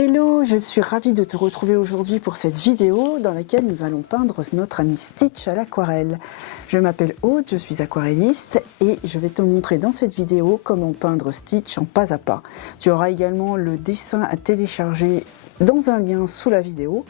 Hello, je suis ravie de te retrouver aujourd'hui pour cette vidéo dans laquelle nous allons peindre notre ami Stitch à l'aquarelle. Je m'appelle Aude, je suis aquarelliste et je vais te montrer dans cette vidéo comment peindre Stitch en pas à pas. Tu auras également le dessin à télécharger dans un lien sous la vidéo.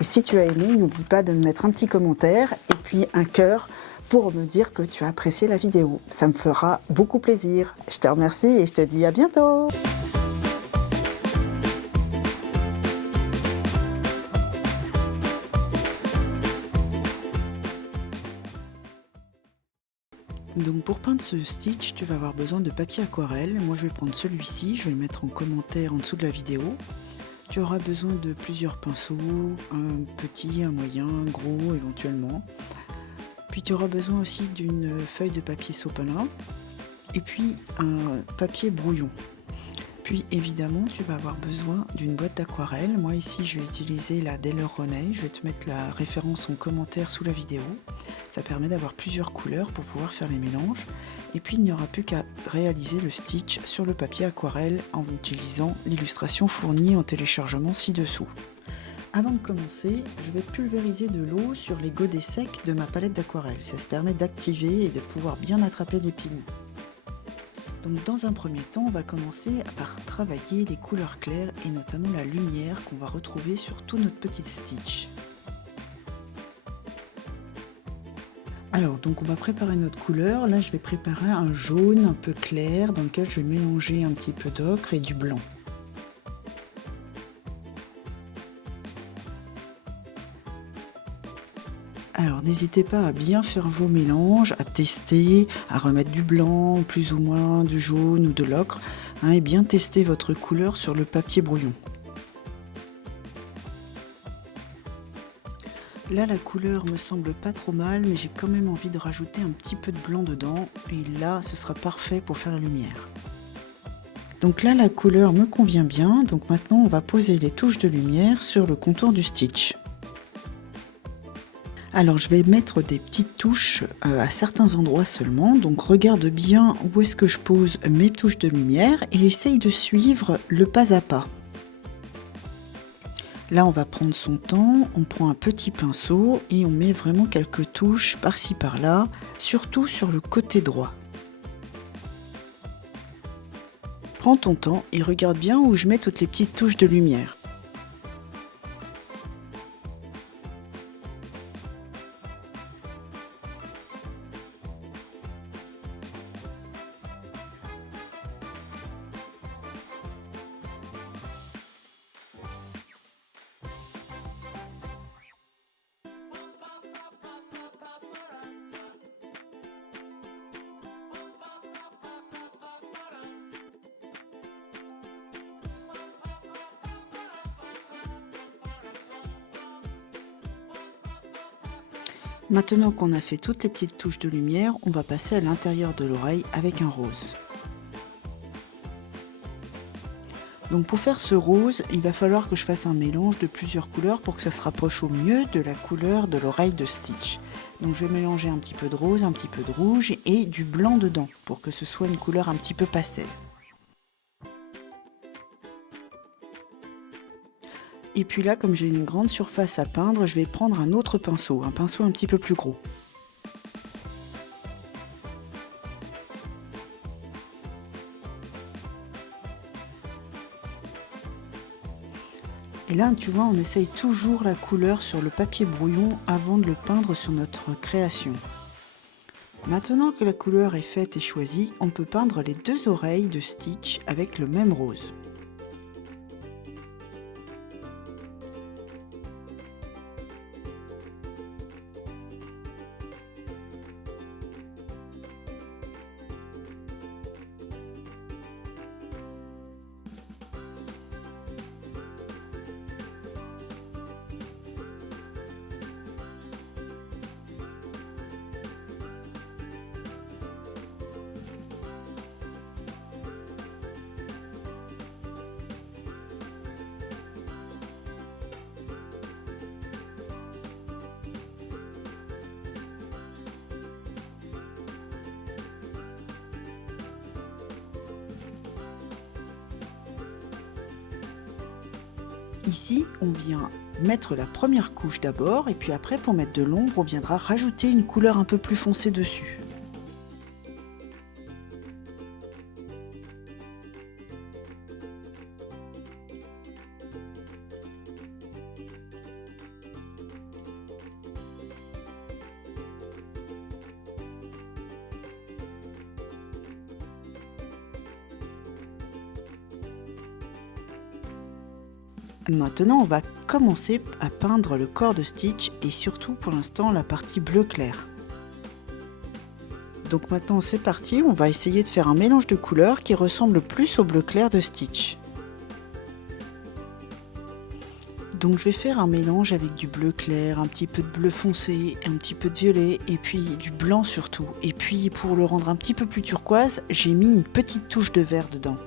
Et si tu as aimé, n'oublie pas de me mettre un petit commentaire et puis un cœur pour me dire que tu as apprécié la vidéo. Ça me fera beaucoup plaisir. Je te remercie et je te dis à bientôt. Donc pour peindre ce Stitch, tu vas avoir besoin de papier aquarelle. Moi je vais prendre celui-ci, je vais le mettre en commentaire en dessous de la vidéo. Tu auras besoin de plusieurs pinceaux, un petit, un moyen, un gros éventuellement. Puis tu auras besoin aussi d'une feuille de papier sopalin et puis un papier brouillon. Puis évidemment tu vas avoir besoin d'une boîte d'aquarelle. Moi ici je vais utiliser la Daler-Rowney, je vais te mettre la référence en commentaire sous la vidéo. Ça permet d'avoir plusieurs couleurs pour pouvoir faire les mélanges. Et puis il n'y aura plus qu'à réaliser le Stitch sur le papier aquarelle en utilisant l'illustration fournie en téléchargement ci-dessous. Avant de commencer, je vais pulvériser de l'eau sur les godets secs de ma palette d'aquarelle. Ça se permet d'activer et de pouvoir bien attraper les pigments. Donc dans un premier temps, on va commencer par travailler les couleurs claires et notamment la lumière qu'on va retrouver sur tout notre petit Stitch. Alors donc on va préparer notre couleur. Là je vais préparer un jaune un peu clair dans lequel je vais mélanger un petit peu d'ocre et du blanc. Alors n'hésitez pas à bien faire vos mélanges, à tester, à remettre du blanc, plus ou moins du jaune ou de l'ocre, et bien tester votre couleur sur le papier brouillon. Là la couleur me semble pas trop mal, mais j'ai quand même envie de rajouter un petit peu de blanc dedans, et là ce sera parfait pour faire la lumière. Donc là la couleur me convient bien, donc maintenant on va poser les touches de lumière sur le contour du Stitch. Alors je vais mettre des petites touches à certains endroits seulement, donc regarde bien où est-ce que je pose mes touches de lumière et essaye de suivre le pas à pas. Là on va prendre son temps, on prend un petit pinceau et on met vraiment quelques touches par-ci par-là, surtout sur le côté droit. Prends ton temps et regarde bien où je mets toutes les petites touches de lumière. Maintenant qu'on a fait toutes les petites touches de lumière, on va passer à l'intérieur de l'oreille avec un rose. Donc pour faire ce rose, il va falloir que je fasse un mélange de plusieurs couleurs pour que ça se rapproche au mieux de la couleur de l'oreille de Stitch. Donc je vais mélanger un petit peu de rose, un petit peu de rouge et du blanc dedans pour que ce soit une couleur un petit peu pastel. Et puis là, comme j'ai une grande surface à peindre, je vais prendre un autre pinceau, un pinceau un petit peu plus gros. Et là, tu vois, on essaye toujours la couleur sur le papier brouillon avant de le peindre sur notre création. Maintenant que la couleur est faite et choisie, on peut peindre les deux oreilles de Stitch avec le même rose. Ici, on vient mettre la première couche d'abord et puis après pour mettre de l'ombre, on viendra rajouter une couleur un peu plus foncée dessus. Maintenant, on va commencer à peindre le corps de Stitch et surtout pour l'instant la partie bleu clair. Donc maintenant c'est parti, on va essayer de faire un mélange de couleurs qui ressemble plus au bleu clair de Stitch. Donc je vais faire un mélange avec du bleu clair, un petit peu de bleu foncé, un petit peu de violet et puis du blanc surtout. Et puis pour le rendre un petit peu plus turquoise, j'ai mis une petite touche de vert dedans.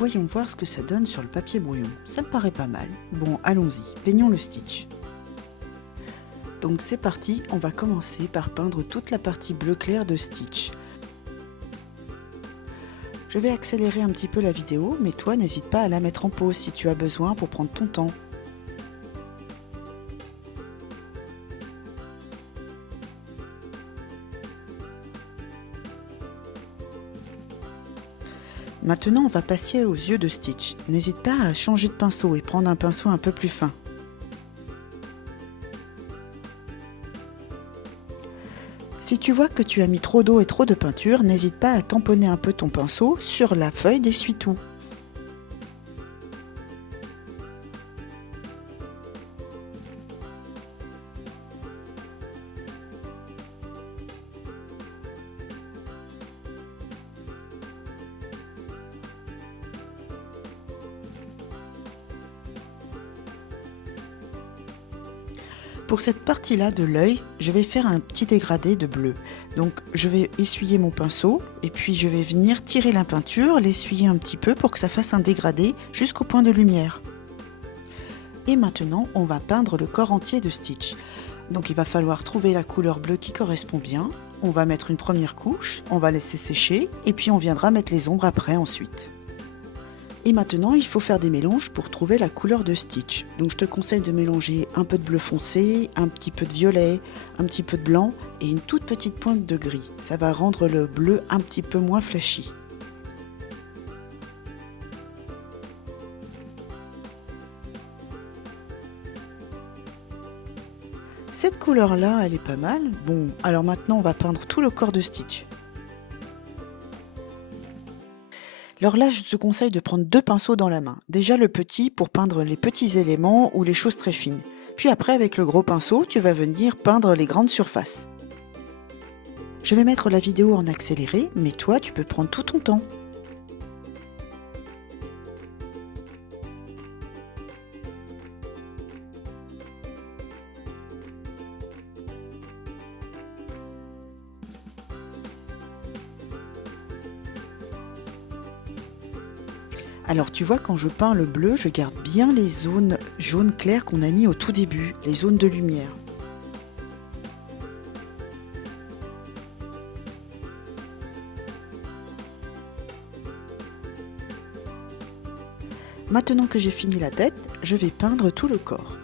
Voyons voir ce que ça donne sur le papier brouillon. Ça me paraît pas mal. Bon, allons-y, peignons le Stitch. Donc c'est parti, on va commencer par peindre toute la partie bleu clair de Stitch. Je vais accélérer un petit peu la vidéo, mais toi n'hésite pas à la mettre en pause si tu as besoin pour prendre ton temps. Maintenant, on va passer aux yeux de Stitch. N'hésite pas à changer de pinceau et prendre un pinceau un peu plus fin. Si tu vois que tu as mis trop d'eau et trop de peinture, n'hésite pas à tamponner un peu ton pinceau sur la feuille d'essuie-tout. Pour cette partie-là de l'œil, je vais faire un petit dégradé de bleu. Donc je vais essuyer mon pinceau et puis je vais venir tirer la peinture, l'essuyer un petit peu pour que ça fasse un dégradé jusqu'au point de lumière. Et maintenant, on va peindre le corps entier de Stitch. Donc il va falloir trouver la couleur bleue qui correspond bien. On va mettre une première couche, on va laisser sécher et puis on viendra mettre les ombres après ensuite. Et maintenant, il faut faire des mélanges pour trouver la couleur de Stitch. Donc je te conseille de mélanger un peu de bleu foncé, un petit peu de violet, un petit peu de blanc et une toute petite pointe de gris. Ça va rendre le bleu un petit peu moins flashy. Cette couleur-là, elle est pas mal. Bon, alors maintenant, on va peindre tout le corps de Stitch. Alors là, je te conseille de prendre deux pinceaux dans la main. Déjà le petit pour peindre les petits éléments ou les choses très fines. Puis après, avec le gros pinceau, tu vas venir peindre les grandes surfaces. Je vais mettre la vidéo en accéléré, mais toi, tu peux prendre tout ton temps. Alors tu vois, quand je peins le bleu, je garde bien les zones jaune clair qu'on a mis au tout début, les zones de lumière. Maintenant que j'ai fini la tête, je vais peindre tout le corps.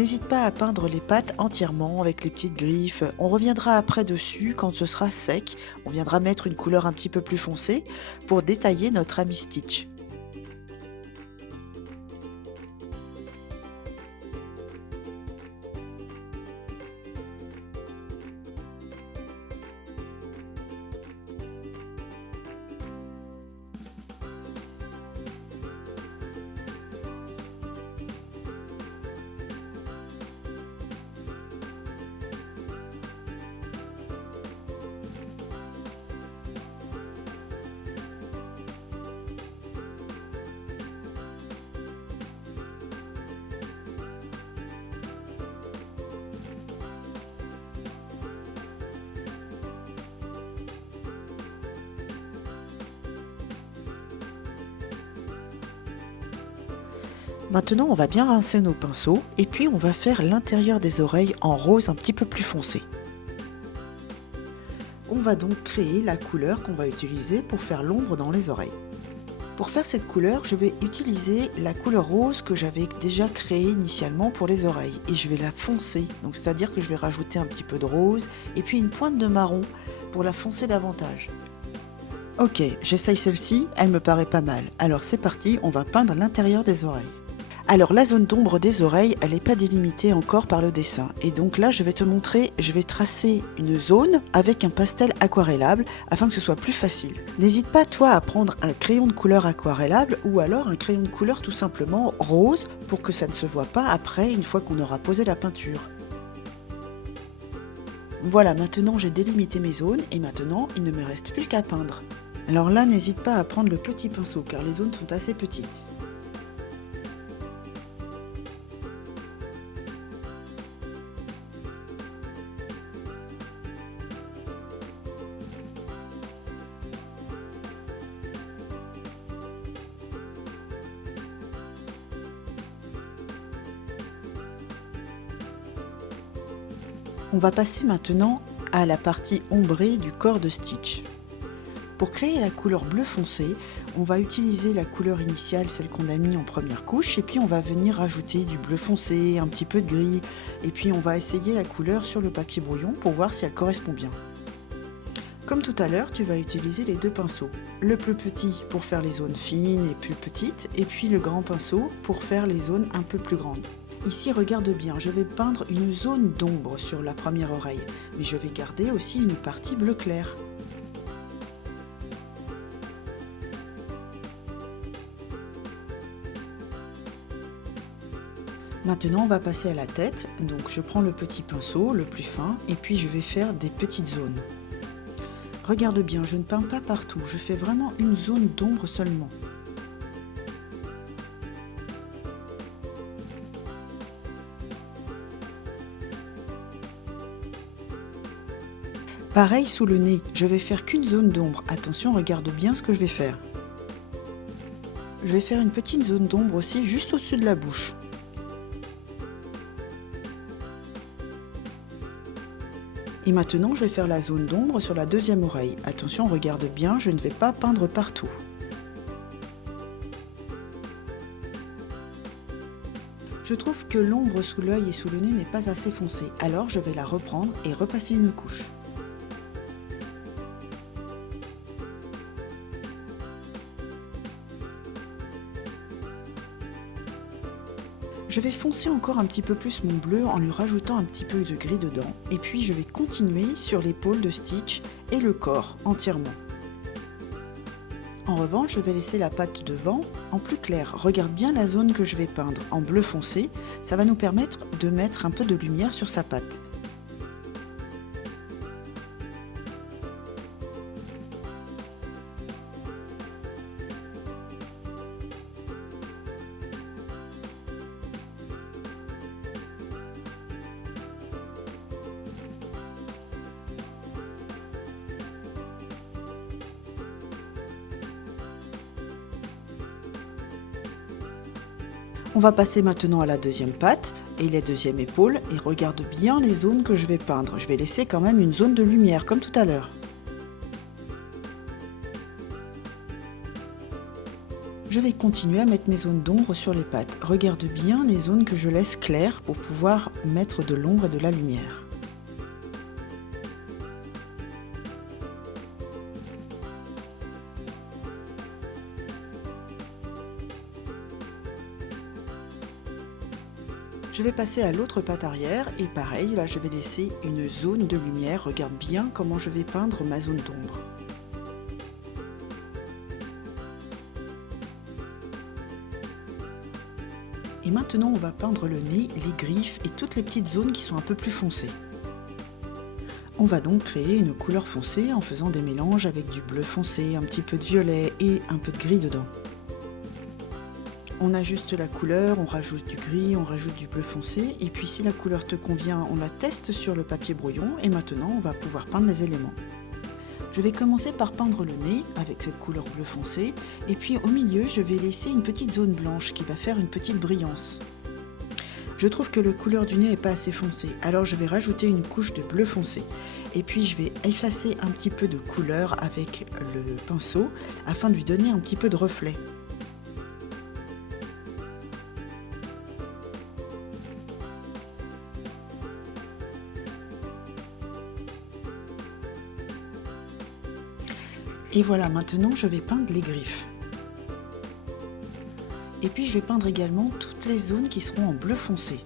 N'hésite pas à peindre les pattes entièrement avec les petites griffes. On reviendra après dessus quand ce sera sec. On viendra mettre une couleur un petit peu plus foncée pour détailler notre ami Stitch. Maintenant, on va bien rincer nos pinceaux et puis on va faire l'intérieur des oreilles en rose un petit peu plus foncé. On va donc créer la couleur qu'on va utiliser pour faire l'ombre dans les oreilles. Pour faire cette couleur, je vais utiliser la couleur rose que j'avais déjà créée initialement pour les oreilles et je vais la foncer. Donc c'est-à-dire que je vais rajouter un petit peu de rose et puis une pointe de marron pour la foncer davantage. Ok, j'essaye celle-ci, elle me paraît pas mal. Alors c'est parti, on va peindre l'intérieur des oreilles. Alors la zone d'ombre des oreilles, elle n'est pas délimitée encore par le dessin. Et donc là, je vais te montrer, je vais tracer une zone avec un pastel aquarellable afin que ce soit plus facile. N'hésite pas toi à prendre un crayon de couleur aquarellable ou alors un crayon de couleur tout simplement rose pour que ça ne se voit pas après une fois qu'on aura posé la peinture. Voilà, maintenant j'ai délimité mes zones et maintenant il ne me reste plus qu'à peindre. Alors là, n'hésite pas à prendre le petit pinceau car les zones sont assez petites. On va passer maintenant à la partie ombrée du corps de Stitch. Pour créer la couleur bleu foncé, on va utiliser la couleur initiale, celle qu'on a mis en première couche, et puis on va venir rajouter du bleu foncé, un petit peu de gris, et puis on va essayer la couleur sur le papier brouillon pour voir si elle correspond bien. Comme tout à l'heure, tu vas utiliser les deux pinceaux. Le plus petit pour faire les zones fines et plus petites, et puis le grand pinceau pour faire les zones un peu plus grandes. Ici, regarde bien, je vais peindre une zone d'ombre sur la première oreille, mais je vais garder aussi une partie bleu clair. Maintenant, on va passer à la tête, donc je prends le petit pinceau, le plus fin, et puis je vais faire des petites zones. Regarde bien, je ne peins pas partout, je fais vraiment une zone d'ombre seulement. Pareil sous le nez, je vais faire qu'une zone d'ombre. Attention, regarde bien ce que je vais faire. Je vais faire une petite zone d'ombre aussi juste au-dessus de la bouche. Et maintenant, je vais faire la zone d'ombre sur la deuxième oreille. Attention, regarde bien, je ne vais pas peindre partout. Je trouve que l'ombre sous l'œil et sous le nez n'est pas assez foncée, alors je vais la reprendre et repasser une couche. Je vais foncer encore un petit peu plus mon bleu en lui rajoutant un petit peu de gris dedans et puis je vais continuer sur l'épaule de Stitch et le corps entièrement. En revanche, je vais laisser la patte devant en plus clair. Regarde bien la zone que je vais peindre en bleu foncé, ça va nous permettre de mettre un peu de lumière sur sa patte. On va passer maintenant à la deuxième patte et la deuxième épaule et regarde bien les zones que je vais peindre. Je vais laisser quand même une zone de lumière comme tout à l'heure. Je vais continuer à mettre mes zones d'ombre sur les pattes. Regarde bien les zones que je laisse claires pour pouvoir mettre de l'ombre et de la lumière. Je vais passer à l'autre patte arrière et pareil, là je vais laisser une zone de lumière. Regarde bien comment je vais peindre ma zone d'ombre. Et maintenant on va peindre le nez, les griffes et toutes les petites zones qui sont un peu plus foncées. On va donc créer une couleur foncée en faisant des mélanges avec du bleu foncé, un petit peu de violet et un peu de gris dedans. On ajuste la couleur, on rajoute du gris, on rajoute du bleu foncé et puis si la couleur te convient, on la teste sur le papier brouillon et maintenant on va pouvoir peindre les éléments. Je vais commencer par peindre le nez avec cette couleur bleu foncé et puis au milieu je vais laisser une petite zone blanche qui va faire une petite brillance. Je trouve que la couleur du nez n'est pas assez foncée, alors je vais rajouter une couche de bleu foncé. Et puis je vais effacer un petit peu de couleur avec le pinceau afin de lui donner un petit peu de reflet. Et voilà, maintenant je vais peindre les griffes. Et puis je vais peindre également toutes les zones qui seront en bleu foncé.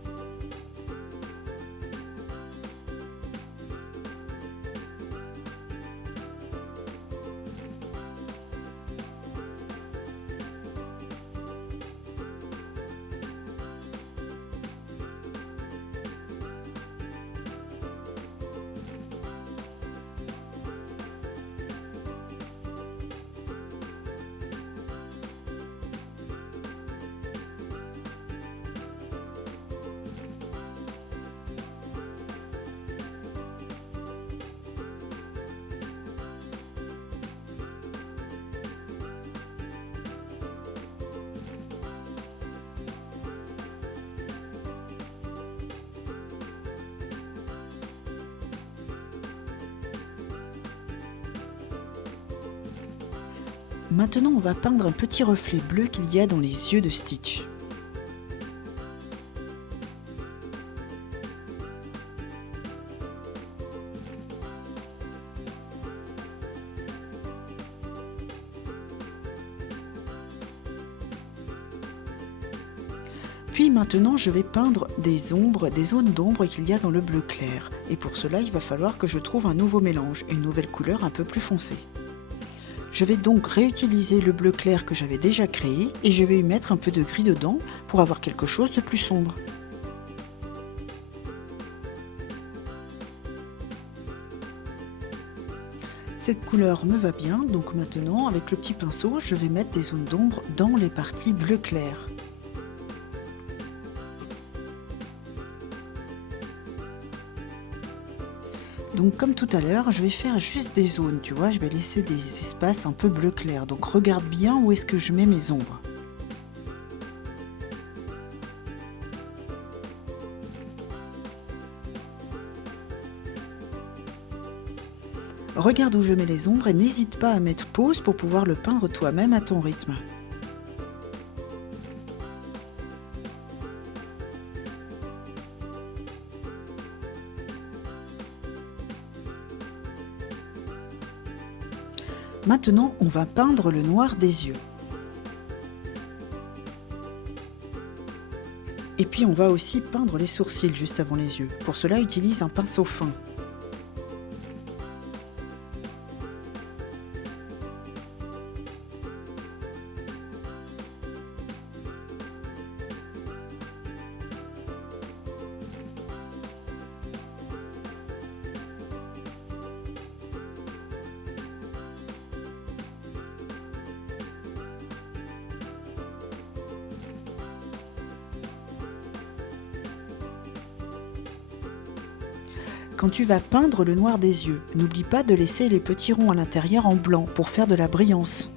Maintenant, on va peindre un petit reflet bleu qu'il y a dans les yeux de Stitch. Puis maintenant, je vais peindre des ombres, des zones d'ombre qu'il y a dans le bleu clair. Et pour cela, il va falloir que je trouve un nouveau mélange, une nouvelle couleur un peu plus foncée. Je vais donc réutiliser le bleu clair que j'avais déjà créé et je vais y mettre un peu de gris dedans pour avoir quelque chose de plus sombre. Cette couleur me va bien, donc maintenant avec le petit pinceau, je vais mettre des zones d'ombre dans les parties bleu clair. Donc comme tout à l'heure, je vais faire juste des zones, tu vois, je vais laisser des espaces un peu bleu clair. Donc regarde bien où est-ce que je mets mes ombres. Regarde où je mets les ombres et n'hésite pas à mettre pause pour pouvoir le peindre toi-même à ton rythme. Maintenant, on va peindre le noir des yeux. Et puis on va aussi peindre les sourcils juste avant les yeux. Pour cela, utilise un pinceau fin. Quand tu vas peindre le noir des yeux, n'oublie pas de laisser les petits ronds à l'intérieur en blanc pour faire de la brillance.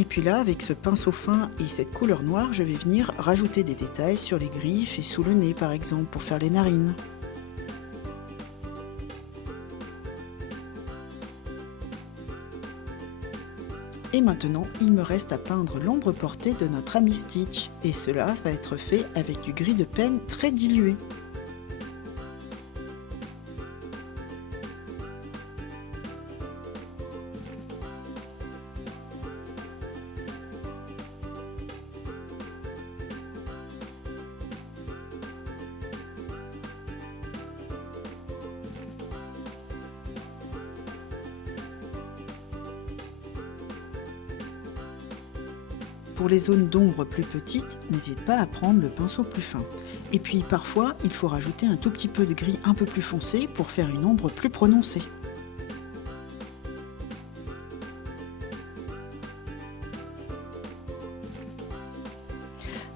Et puis là, avec ce pinceau fin et cette couleur noire, je vais venir rajouter des détails sur les griffes et sous le nez par exemple pour faire les narines. Et maintenant, il me reste à peindre l'ombre portée de notre ami Stitch. Et cela va être fait avec du gris de peine très dilué. Pour les zones d'ombre plus petites, n'hésite pas à prendre le pinceau plus fin. Et puis parfois, il faut rajouter un tout petit peu de gris un peu plus foncé pour faire une ombre plus prononcée.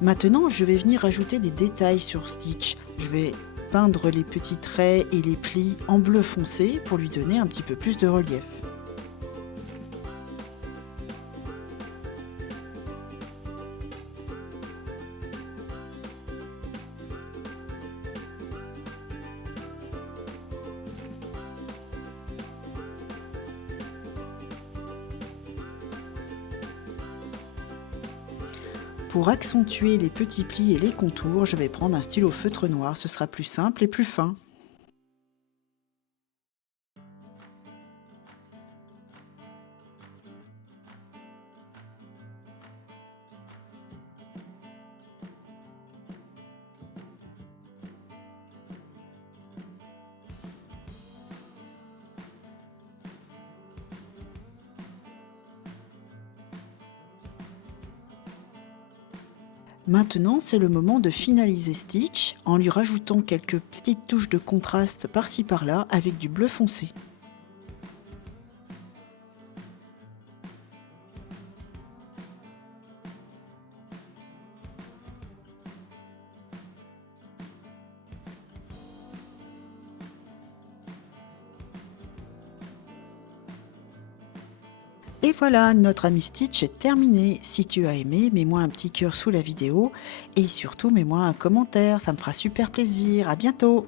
Maintenant, je vais venir ajouter des détails sur Stitch. Je vais peindre les petits traits et les plis en bleu foncé pour lui donner un petit peu plus de relief. Pour accentuer les petits plis et les contours, je vais prendre un stylo feutre noir, ce sera plus simple et plus fin. Maintenant, c'est le moment de finaliser Stitch en lui rajoutant quelques petites touches de contraste par-ci par-là avec du bleu foncé. Et voilà, notre ami Stitch est terminé. Si tu as aimé, mets-moi un petit cœur sous la vidéo et surtout mets-moi un commentaire, ça me fera super plaisir. À bientôt!